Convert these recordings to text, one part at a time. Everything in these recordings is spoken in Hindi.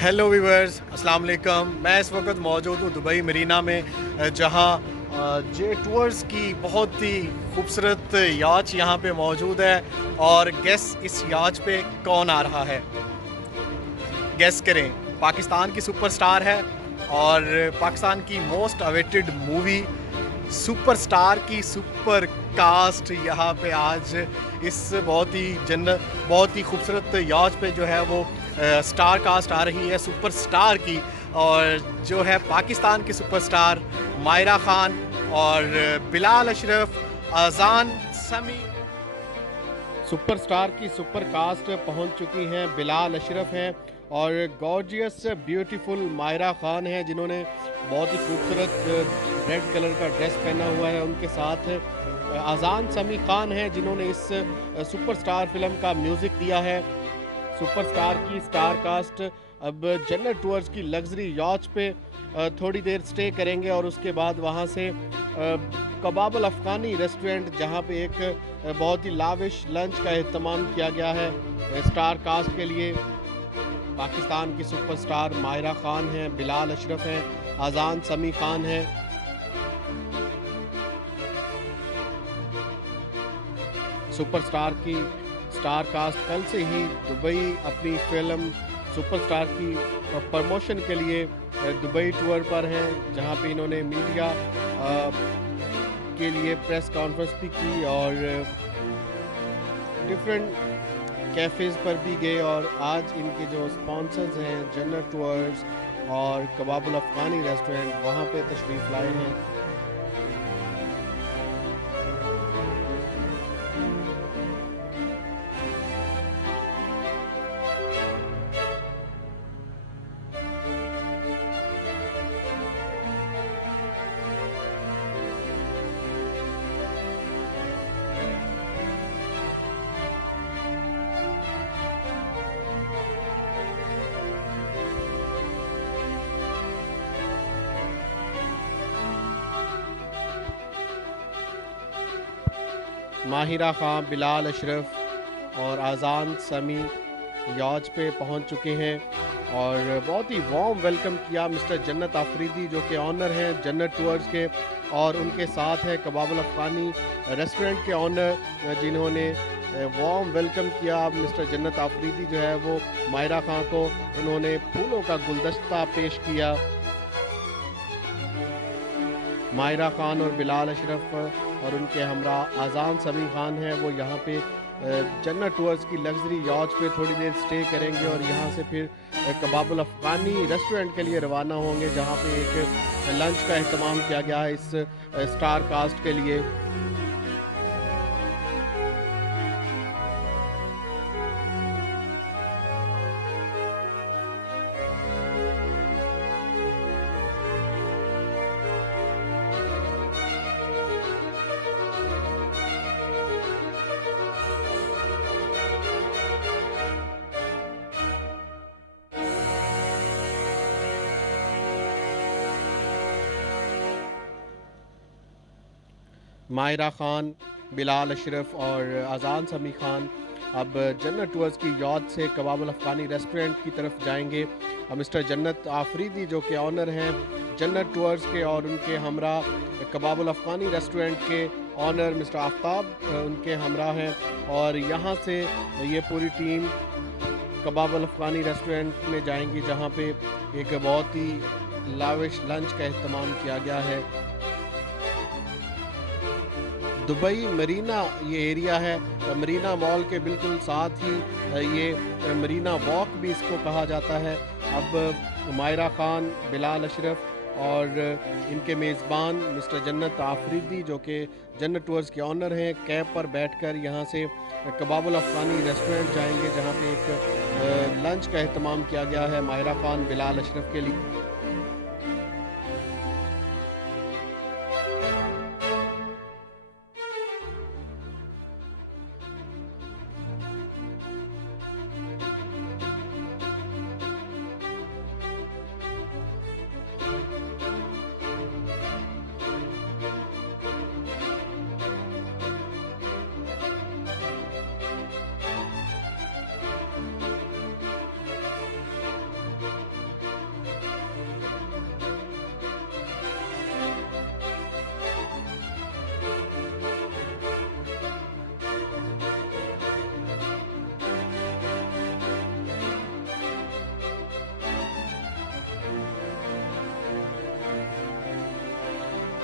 हेलो वीवर्स, अस्सलाम वालेकुम। मैं इस वक्त मौजूद हूँ दुबई मरीना में, जहाँ जे टूर्स की बहुत ही खूबसूरत याच यहाँ पे मौजूद है। और गेस इस याच पे कौन आ रहा है? गेस करें। पाकिस्तान की सुपरस्टार है और पाकिस्तान की मोस्ट अवेटेड मूवी सुपरस्टार की सुपर कास्ट यहाँ पे आज इस बहुत ही खूबसूरत याच पे जो है वो स्टार कास्ट आ रही है सुपरस्टार की। और जो है पाकिस्तान की सुपरस्टार मायरा खान और बिलाल अशरफ, अजान समी। सुपरस्टार की सुपर कास्ट पहुंच चुकी हैं। बिलाल अशरफ हैं और गॉर्जियस ब्यूटीफुल मायरा खान है, जिन्होंने बहुत ही खूबसूरत रेड कलर का ड्रेस पहना हुआ है। उनके साथ अजान समी खान है, जिन्होंने इस सुपरस्टार फिल्म का म्यूज़िक दिया है। सुपरस्टार की स्टार कास्ट अब जन्नत टूर्स की लग्जरी यॉच पे थोड़ी देर स्टे करेंगे और उसके बाद वहाँ से कबाब अफ़गानी रेस्टोरेंट, जहाँ पे एक बहुत ही लाविश लंच का एहतमाम किया गया है स्टार कास्ट के लिए। पाकिस्तान की सुपरस्टार मायरा खान हैं, बिलाल अशरफ हैं, अजान समी खान हैं। सुपरस्टार की स्टार कास्ट कल से ही दुबई अपनी फिल्म सुपरस्टार की प्रमोशन के लिए दुबई टूर पर हैं, जहां पे इन्होंने मीडिया के लिए प्रेस कॉन्फ्रेंस भी की और डिफरेंट कैफ़ेज़ पर भी गए। और आज इनके जो स्पॉन्सर्स हैं जन्नत टूर्स और कबाब अफ़गानी रेस्टोरेंट, वहाँ पे तशरीफ़ लाए हैं। माहिरा खां, बिलाल अशरफ और आज़ान समी याच पे पहुंच चुके हैं और बहुत ही वार्म वेलकम किया मिस्टर जन्नत आफरीदी, जो कि ऑनर हैं जन्नत टूर्स के। और उनके साथ है कबाब अफ़गानी रेस्टोरेंट के ऑनर, जिन्होंने वार्म वेलकम किया। अब मिस्टर जन्नत आफरीदी जो है वो माहिरा खां को उन्होंने फूलों का गुलदस्ता पेश किया। मायरा खान और बिलाल अशरफ और उनके हमरा आज़ान समी खान हैं, वो यहाँ पे जन्नत टूर्स की लग्जरी यॉच पे थोड़ी देर स्टे करेंगे और यहाँ से फिर कबाब अफ़गानी रेस्टोरेंट के लिए रवाना होंगे, जहाँ पे एक लंच का अहतमाम किया गया है इस स्टार कास्ट के लिए। मायरा खान, बिलाल अशरफ और अजान समी खान अब जन्नत टूर्स की याद से कबाब अफ़गानी रेस्टोरेंट की तरफ जाएंगे। मिस्टर जन्नत आफरीदी, जो कि ऑनर हैं जन्नत टूर्स के, और उनके हमरा कबाब अफ़गानी रेस्टोरेंट के ऑनर मिस्टर आफ्ताब उनके हमरा हैं। और यहाँ से ये पूरी टीम कबाब अफ़गानी रेस्टोरेंट में जाएंगी, जहाँ पे एक बहुत ही लाविश लंच का एहतमाम किया गया है। दुबई मरीना ये एरिया है, मरीना मॉल के बिल्कुल साथ ही ये मरीना वॉक भी इसको कहा जाता है। अब मायरा खान, बिलाल अशरफ और इनके मेज़बान मिस्टर जन्नत आफरीदी, जो कि जन्नत टूर्स के ऑनर हैं, कैब पर बैठकर यहाँ से कबाब अफ़गानी रेस्टोरेंट जाएंगे, जहाँ पे एक लंच का एहतमाम किया गया है मायरा खान, बिलाल अशरफ के लिए।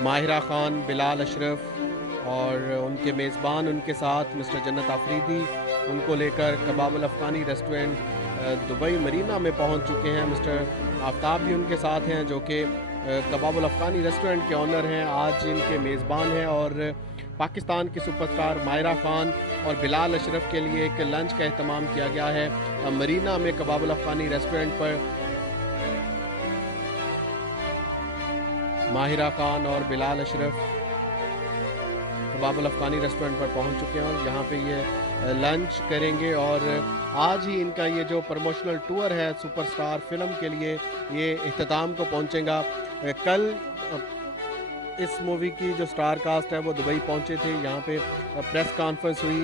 माहिरा खान, बिलाल अशरफ और उनके मेज़बान उनके साथ मिस्टर जन्नत आफरीदी उनको लेकर कबाब अफ़गानी रेस्टोरेंट दुबई मरीना में पहुंच चुके हैं। मिस्टर आफ्ताब भी उनके साथ हैं जो कि कबाब अफ़गानी रेस्टोरेंट के ऑनर हैं। आज इनके मेज़बान हैं और पाकिस्तान की सुपरस्टार माहिरा खान और बिलाल अशरफ के लिए एक लंच का एहतमाम किया गया है मरीना में कबाब अफ़गानी रेस्टोरेंट पर। माहिरा खान और बिलाल अशरफ कबाब अफ़गानी रेस्टोरेंट पर पहुंच चुके हैं और यहाँ पे ये लंच करेंगे और आज ही इनका ये जो प्रमोशनल टूर है सुपरस्टार फिल्म के लिए ये इख्तिताम को पहुंचेगा। कल इस मूवी की जो स्टार कास्ट है वो दुबई पहुंचे थे। यहाँ पे प्रेस कॉन्फ्रेंस हुई,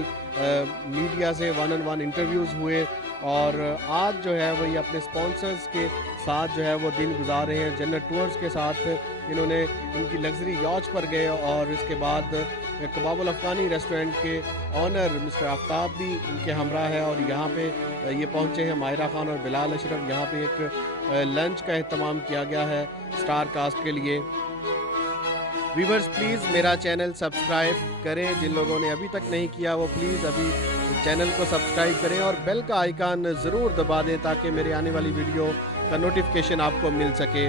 मीडिया से 1-on-1 इंटरव्यूज़ हुए और आज जो है वो ये अपने स्पॉन्सर्स के साथ जो है वो दिन गुजार रहे हैं। जन्नत टूर्स के साथ इन्होंने इनकी लग्जरी यॉच पर गए और इसके बाद कबाब अफ़गानी रेस्टोरेंट के ऑनर मिस्टर आफ्ताब भी इनके हमरा है और यहाँ पे ये पहुँचे हैं माहिरा खान और बिलाल अशरफ। यहाँ पे एक लंच का एहतमाम किया गया है स्टार कास्ट के लिए। व्यूअर्स प्लीज़ मेरा चैनल सब्सक्राइब करें, जिन लोगों ने अभी तक नहीं किया वो प्लीज़ अभी चैनल को सब्सक्राइब करें और बेल का आइकन ज़रूर दबा दें ताकि मेरे आने वाली वीडियो का नोटिफिकेशन आपको मिल सके।